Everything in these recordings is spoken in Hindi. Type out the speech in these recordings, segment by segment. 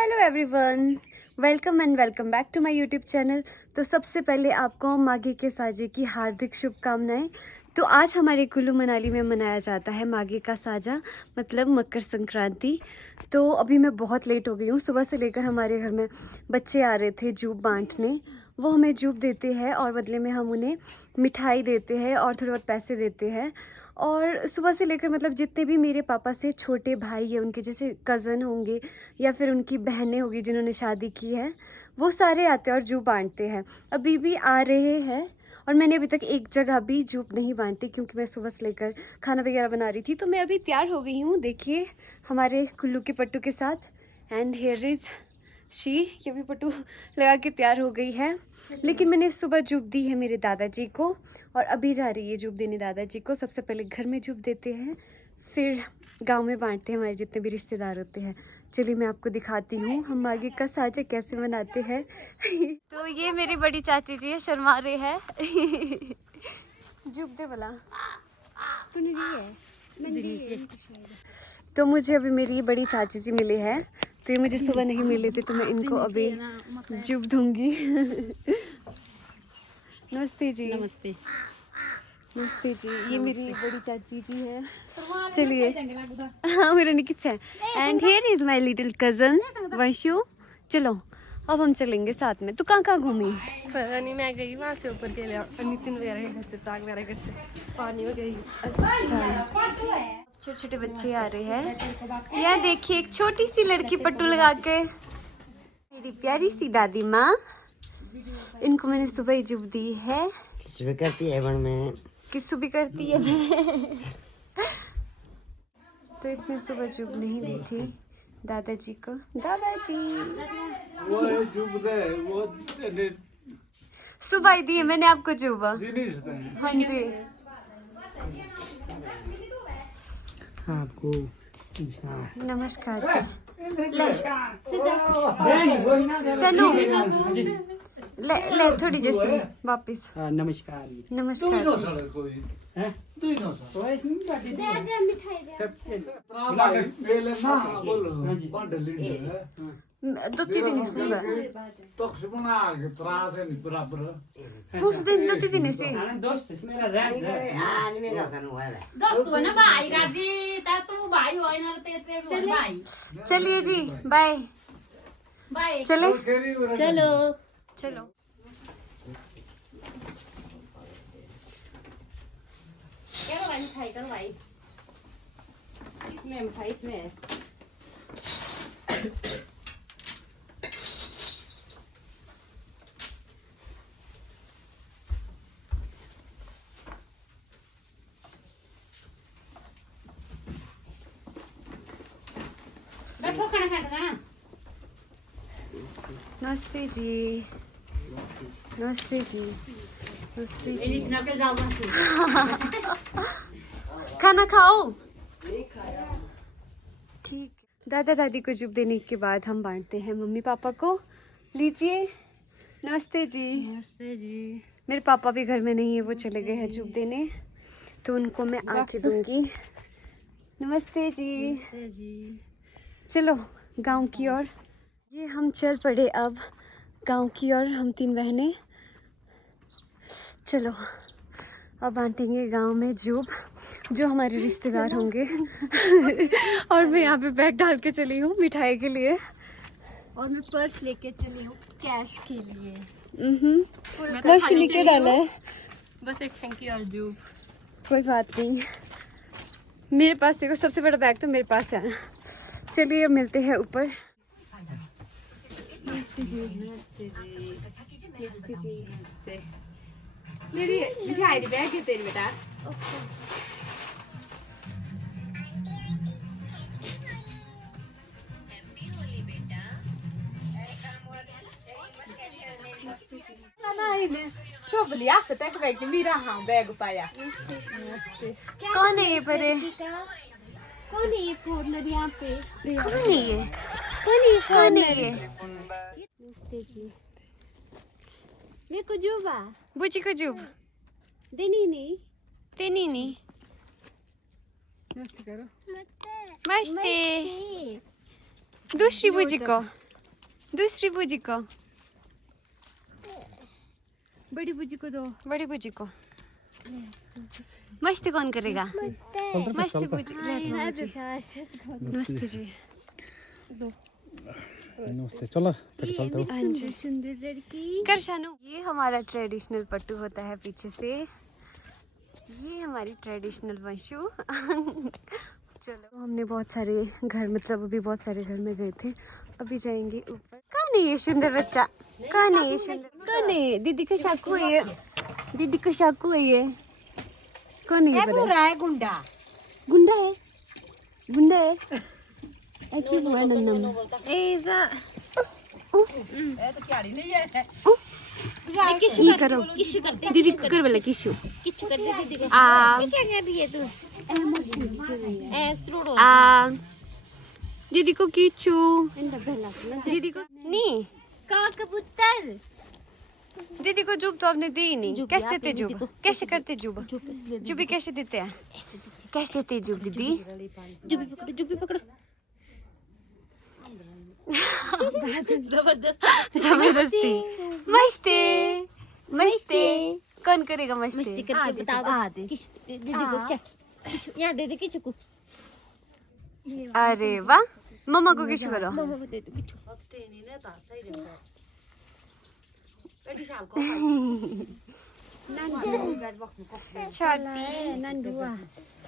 Hello everyone, welcome and welcome back to my YouTube channel. तो सबसे पहले आपको माघी के साजे की हार्दिक शुभकामनाएं। तो आज हमारे कुल्लू मनाली में मनाया जाता है माघी का साजा, मतलब मकर संक्रांति। तो अभी मैं बहुत लेट हो गई हूँ। सुबह से लेकर हमारे घर में बच्चे आ रहे थे जूप बांटने। वो हमें जूप देते हैं और बदले में हम उन्हें मिठाई देते हैं और थोड़े बहुत पैसे देते हैं। और सुबह से लेकर मतलब जितने भी मेरे पापा से छोटे भाई हैं, उनके जैसे कज़न होंगे या फिर उनकी बहनें होंगी जिन्होंने शादी की है, वो सारे आते हैं और जूप बांटते हैं। अभी भी आ रहे हैं और मैंने अभी तक एक जगह भी जूप नहीं बांटी क्योंकि मैं सुबह से लेकर खाना वगैरह बना रही थी। तो मैं अभी तैयार हो गई हूँ, देखिए हमारे कुल्लू के पट्टू के साथ। एंड हेयर इज़ शी, ये भी पट्टू लगा के तैयार हो गई है। लेकिन मैंने सुबह जूप दी है मेरे दादाजी को और अभी जा रही है जूप देने दादाजी को। सबसे पहले घर में जूप देते हैं, फिर गांव में बांटते हैं हमारे जितने भी रिश्तेदार होते हैं। चलिए मैं आपको दिखाती हूँ हम माघी का साजा कैसे मनाते हैं। तो ये मेरी बड़ी चाची जी है, शर्मा रहे हैं। जूप दे वाला तूने दी है, मैंने दी है। तो मुझे अभी मेरी ये बड़ी चाची जी मिले हैं, तो ये मुझे सुबह नहीं मिले थे, तो मैं इनको अभी जूप दूंगी। नमस्ते जी। नमस्ते। नमस्ते जी, ये मेरी बड़ी चाची जी है। चलिए हाँ मेरा निकित है। And here is my little cousin Vanshu. चलो अब हम चलेंगे साथ में। तू कहाँ कहाँ घूमी? पता नहीं, मैं गई वहाँ से ऊपर के लिए नितिन वगैरह के घर से, प्राग वगैरह के घर से पानी में गई। अच्छा, छोटे छोटे बच्चे आ रहे हैं। यहाँ देखिए एक छोटी सी लड़की पट्टू लगा के, मेरी प्यारी सी दादी माँ। इनको मैंने सुबह ही जूप दी है। सुबह करती है में किसु भी करती है मैं। तो इसने सुबह जूप नहीं दी थी दादाजी को। दादाजी वो चुप दे, वो सुबह ही दी है मैंने आपको जूप। हाँ जी आपको नमस्कार जी। ले सनू ले थोड़ी जैसे वापस। नमस्कार। नमस्कार जी। दुती दिन इसमें उस दिन दुती दिन से दोस्त हो ना भाई राजी, तू भाई हो ना, तेरे भाई। चलिए जी, बाय बाय। चले चलो चलो। क्या भाई मिठाई कर भाई, इसमें मिठाई इसमें। बैठो खाना खाना। नमस्ते जी। नमस्ते जी। नमस्ते जी। खाना खाओ। ठीक। दादा दादी को जूप देने के बाद हम बांटते हैं मम्मी पापा को। लीजिए। नमस्ते जी। नमस्ते जी। मेरे पापा भी घर में नहीं है, वो चले गए हैं जूप देने, तो उनको मैं आके दूंगी। नमस्ते जी। नमस्ते जी। चलो गांव की ओर। ये हम चल पड़े अब गांव की ओर, हम तीन बहनें। चलो अब बांटेंगे गांव में जूप, जो हमारे रिश्तेदार होंगे। और मैं यहाँ पे बैग डाल के चली हूँ मिठाई के लिए, और मैं पर्स लेके चली हूँ कैश के लिए। बस लेके डाला है। बस एक थैंक यू और जूप। कोई बात नहीं, मेरे पास देखो सबसे बड़ा बैग तो मेरे पास है। चलिए अब मिलते हैं ऊपर। नमस्ते जी। नमस्ते जी। नमस्ते जी। नमस्ते। मेरी मिठाई बैग है तेरी बेटा। शोभ लिया से तक बैग मेरा। हाँ बैग पाया। नमस्ते। कौन है ये परे? कौन है ये फॉरनर यहाँ पे? कौन है ये? कौन है ये? नमस्ते जी। मेरे को जुबा बुची को जूप देनी नहीं। तेनी नहीं। मस्ती करो। मस्ते। दूसरी बुजी को दूसरी बूजी को, बड़ी बूजी को दो, बड़ी बूजी को। मस्ती कौन करेगा? मस्ती बूजी। नमस्ते जी। नमस्ते, चलो फिर चलते हो। हाँ जी। सुंदर लड़की। कर शानू। ये हमारा ट्रेडिशनल पट्टू होता है पीछे से। ये हमारी ट्रेडिशनल वंशु। चलो हमने बहुत सारे घर, मतलब अभी बहुत सारे घर में गए थे, अभी जाएंगे ऊपर। कौन है ये सुंदर बच्चा? कौन है ये सुंदर? कौन है? दीदी का शाकू है ये। दीदी का शाकू है ये। कौन है ये? पूरा है गुंडा। गुंडा है, गुंडा है। ऐसी बुआ नन्नम। ऐसा ये तो क्यारी नहीं है। ये करो। दीदी को कर वाला किशु। किच्चू कर दे दीदी को। क्या कर रही है तू? दीदी को किचू। दीदी को नहीं। कबूतर। दीदी को जुब तो आपने दी ही नहीं। कैसे देते जुब? कैसे करते जुब? जुबी कैसे देते हैं? कैसे देते हैं जुब दीदी? जुबी पकड़ो। जबरदस्ती। मस्ती मस्ती। कौन करेगा मस्ती? करके बता दो। दीदी को चल। यहाँ दे दे किच्चू को। अरे वाह, मम्मा को किशु करो। मम्मा को दे दो किच्चू।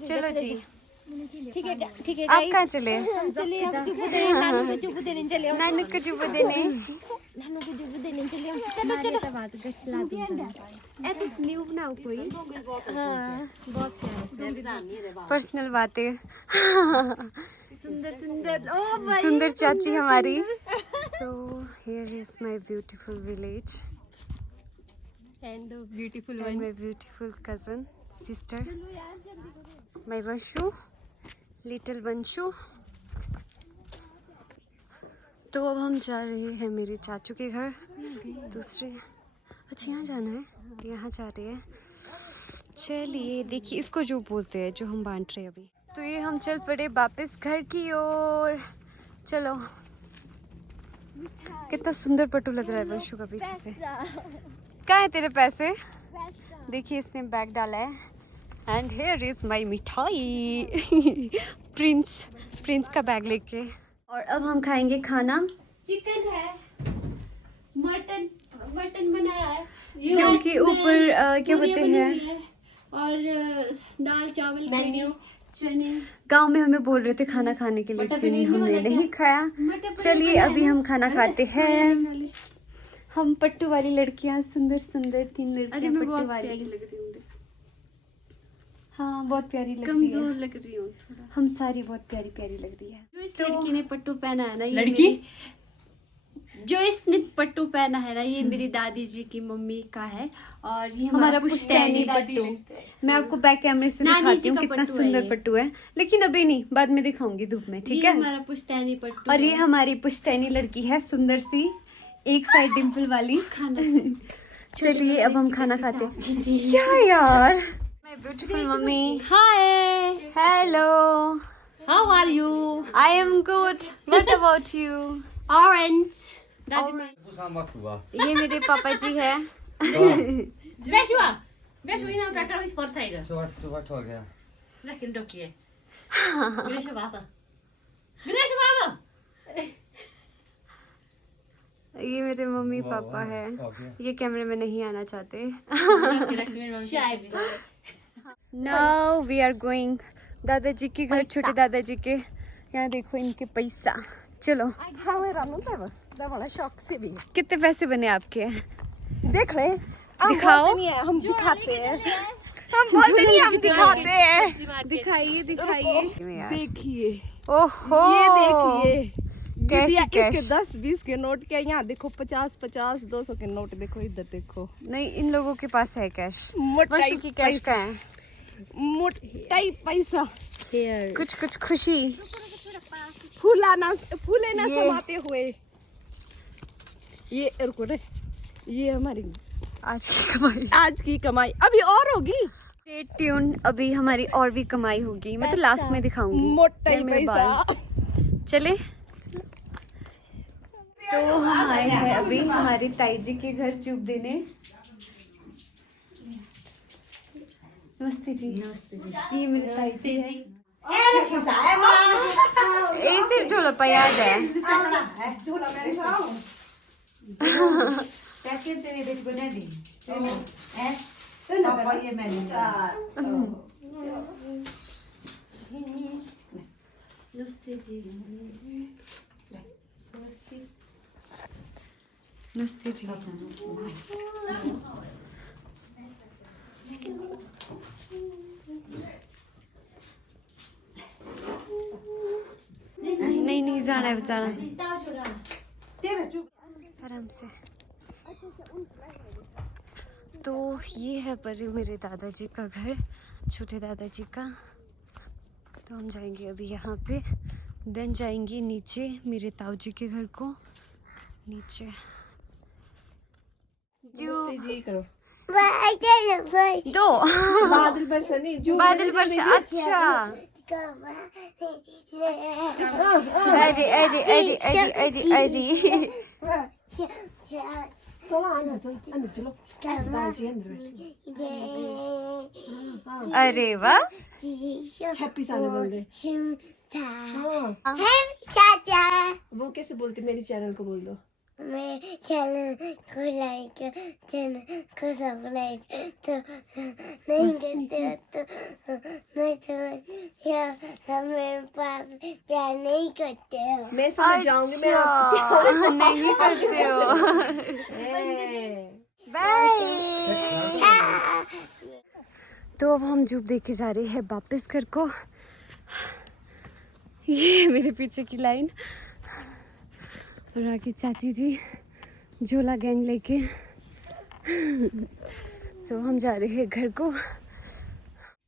चलो जी। ठीक है ठीक है। आप कहाँ चले? चलिए हम जुबू देने, नानू को जुबू देने चले। नानू को जुबू देने। नानू को जुबू देने चले। चलो चलो। बात गचला दूंगा। ए तो न्यू बनाओ कोई। हाँ बहुत प्यारा। पर्सनल बातें। सुंदर सुंदर। ओ भाई सुंदर चाची हमारी। So here is my beautiful village and beautiful and my beautiful cousin sister, my Vanshu, little Vanshu। तो अब हम जा रहे हैं मेरे चाचू के घर दूसरे। अच्छा यहाँ जाना है, यहाँ जा रहे हैं। चलिए देखिए, इसको जो बोलते हैं जो हम बांट रहे हैं अभी। तो ये हम चल पड़े वापस घर की ओर। चलो, कितना सुंदर पट्टू लग रहा है वंशु का पीछे से। क्या है तेरे पैसे? देखिए इसने बैग डाला है। एंड हियर इज माय मिठाई। प्रिंस का बैग लेके। और अब हम खाएंगे खाना। चिकन है, मटन बनाया है क्योंकि ऊपर क्या बोलते हैं, और दाल चावल मेन्यू चने। गांव में हमें बोल रहे थे खाना खाने के लिए, लेकिन हमने नहीं खाया। चलिए अभी हम खाना खाते हैं। हम पट्टू वाली लड़कियां, सुंदर सुंदर 3 लड़कियां पट्टू वाली। लग रही हूँ। हाँ बहुत प्यारी लग रही कमजोर है। लग रही हूँ थोड़ा। हम सारी बहुत प्यारी प्यारी लग रही है। जो इस लड़की ने पट्टू पहना है ना, ये लड़की? जो इसने पट्टू पहना है ना, ये मेरी दादी जी की मम्मी का है। और ये हमारा पुश्तैनी पट्टू। मैं आपको बैक कैमरे से नानी दिखाती जी हूँ का कितना पट्टू है सुंदर ये। पट्टू है, लेकिन अभी नहीं, बाद में दिखाऊंगी धूप में, ठीक ये है। हमारा पुश्तैनी पट्टू और ये है। हमारी पुश्तैनी लड़की है, सुंदर सी, एक साइड डिम्पल वाली। खाना चलिए अब हम खाना खाते हैं। क्या यार, my beautiful mummy. Hi, hello, how are you? I am good, what about you? Orange. ये मेरे पापा जी है। ये मेरे मम्मी पापा है। ये कैमरे में नहीं आना चाहते। नाउ वी आर गोइंग दादाजी के घर, छोटे दादाजी के। यहाँ देखो इनके पैसा। चलो, शौक से भी कितने पैसे बने आपके? देख ले। दिखाओ। हम दिखाते हैं। हम बोलते नहीं, हम दिखाते हैं। दिखाइए दिखाइए। देखिए, ओहो, ये देखिए। कैश ही इसके कैश। 10-20 के नोट के, यहाँ देखो 50-50 200 के नोट देखो, इधर देखो। नहीं, इन लोगों के पास है कैश। मोटाई वंशु की कैश का है। मोटाई पैसा, कुछ कुछ खुशी। फूले ना ये- समाते हुए। ये रुको रे, ये हमारी आज की कमाई। आज की कमाई अभी और होगी। स्टे ट्यून, अभी हमारी और भी कमाई होगी। मैं तो लास्ट में दिखाऊंगी। मोटाई ये मेरे पैसा। बाल। चले, तो हम आए हैं अभी हमारी ताई जी के घर चुप देने। नमस्ते जी। नमस्ते जी। ये मेरी ताई जी है। ऐसे झोला पर याद है। नमस्ते जी। नमस्ते जी। नहीं नहीं जाना है बेचारा आराम से। तो ये है पर मेरे दादाजी का घर, छोटे दादाजी का। तो हम जाएंगे अभी यहाँ पे, देन जाएंगे नीचे मेरे ताऊ जी के घर को नीचे। जो जी करो दो बादल बरसा नहीं जो बादल वर्षा। अच्छा अरे अरे अरे अरे अरे अरे चलो अरे वाह। हैप्पी साले बोल दे। वो कैसे बोलती, मेरी चैनल को बोल दो। मैं चैनल को लाइक, चैनल को सब्सक्राइब तो नहीं करते हो तो मैं समझ या मेरे पास प्यार नहीं करते हो। मैं समझ जाऊंगी, मैं आपसे प्यार नहीं करते हो। बाय। तो अब हम जूब देखे जा रहे हैं वापस घर को। ये मेरे पीछे की लाइन और आगे चाची जी झोला गैंग लेके। तो हम जा रहे हैं घर को।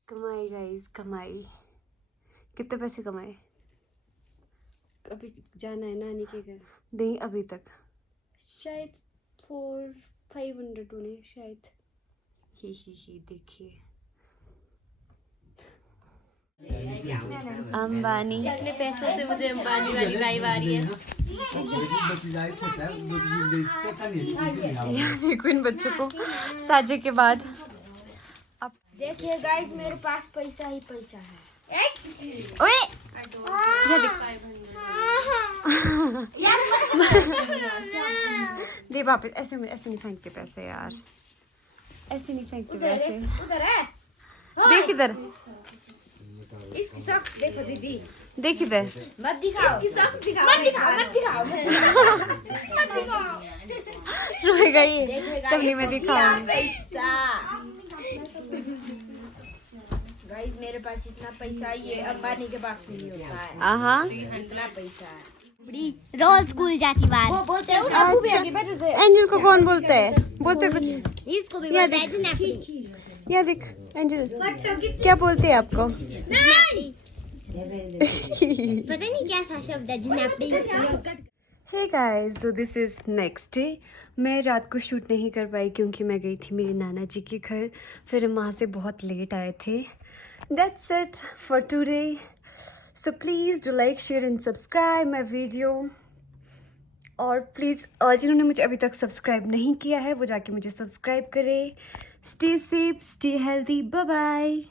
कमाई गाइस कमाई। कितने पैसे कमाए? अभी जाना है नानी के घर, नहीं अभी तक। शायद 400-500 होने शायद। ही देखिए अंबानी। अपने पैसों से मुझे अंबानी वाली वाइब आ रही है। देखो इन बच्चों को साजे के बाद। अब देखिए गाइस मेरे पास पैसा ही पैसा है। ओए ये देख दे वापस। ऐसे नहीं फेंकते पैसे यार, ऐसे नहीं फेंकते पैसे। उधर है, देख इधर, इसकी सॉक्स देखो दीदी। देख इधर। मत दिखाओ इसकी सॉक्स, दिखाओ मत दिखाओ मत दिखाओ मत दिखाओ। रोएगा ये तभी मैं दिखाऊंगी। पैसा गाइस मेरे पास इतना पैसा ये अंबानी के पास भी नहीं होता है। आहा इतना पैसा है। रोज स्कूल जाती बार वो बोलते हैं ना भी आगे बैठे से। एंजल को कौन बोलते है? बोलते कुछ। इसको भी या बोलते हैं जिनापी। या देख एंजल क्या बोलते हैं आपको? पता नहीं क्या सा शब्द है जिनापी। हे गाइस, तो दिस इज़ नेक्स्ट डे। मैं रात को शूट नहीं कर पाई क्योंकि मैं गई थी मेरे नाना जी के घर, फिर हम वहाँ से बहुत लेट आए थे। That's it for today. So please do like share and subscribe my video. और प्लीज़ जिन्होंने मुझे अभी तक सब्सक्राइब नहीं किया है वो जाके मुझे सब्सक्राइब करें। Stay safe, stay healthy, bye bye.